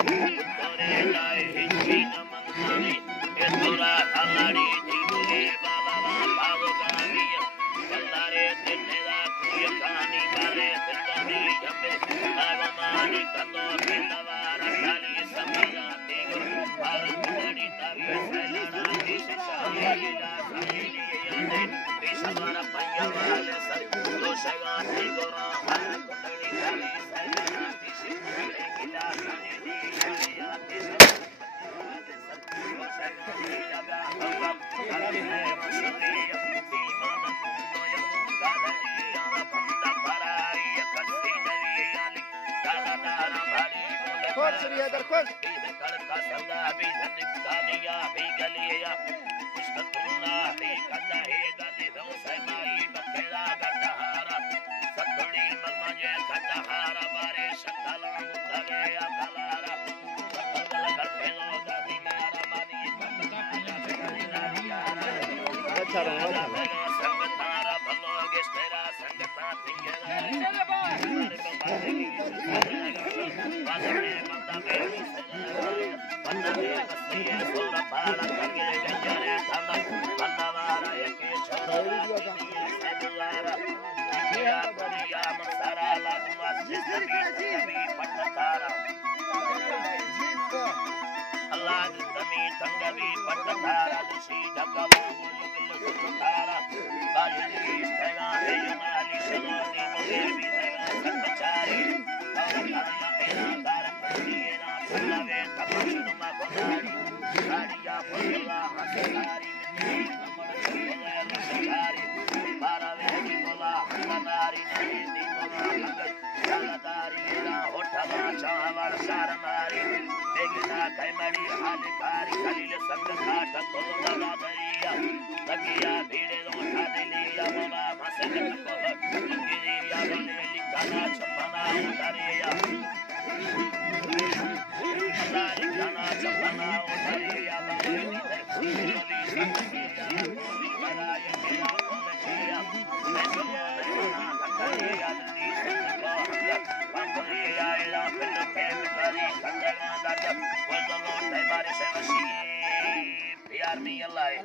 तोरे लाए हिची न मनमानी ए तोरा हलाड़ी दीवे बाबा बाबा गावी बल्लारे तेरा कोई कहानी गाले दिलदी जमे बाबानी कंदो बिंदवार खाली समझा देगो भारत बड़ी तावी सैलाना देश शाहीला शाहीली यादे बेशमारा पैया वाले सर तो शगा देगोरा हर कुंडली खाली सैलाना देश गिला शाहीली यादे सर तो शगा देगा हम हर है मशरिया ईमान मोया गाली यारा बंदा पराई कसी नहीं याली गाला दारा भाली खोल श्री हैदर खोल कल का सदा भी धनिया भी गलिया उसका तुमना ही कदा है गाली दो सैमाई बखेरा गटहारा सतड़ी मलमजे गटहारा बारे शक्ला मुदले अकलारा सकल गठेलो गादी मारा मानी अच्छा रहा संगतारा भलोगे तेरा संगता तिंगेरा Allah demi tanggawi patara dusi dagawa mulukara bali istega heyuna ali shalani mudevi dega sakchari awakaya ena darapandina pulave tapashunu ma bodari sariya pula hasari minni sakari parave ki bola hanari nahi dimola hangai saladari na hotama chawar sarmari begina kaimari halikari khalil sangha takkola dariya takiya bhide dota diliya baba masal ko ingiriya bole likana chapana dariya likana chapana dariya प्यार में अल्लाह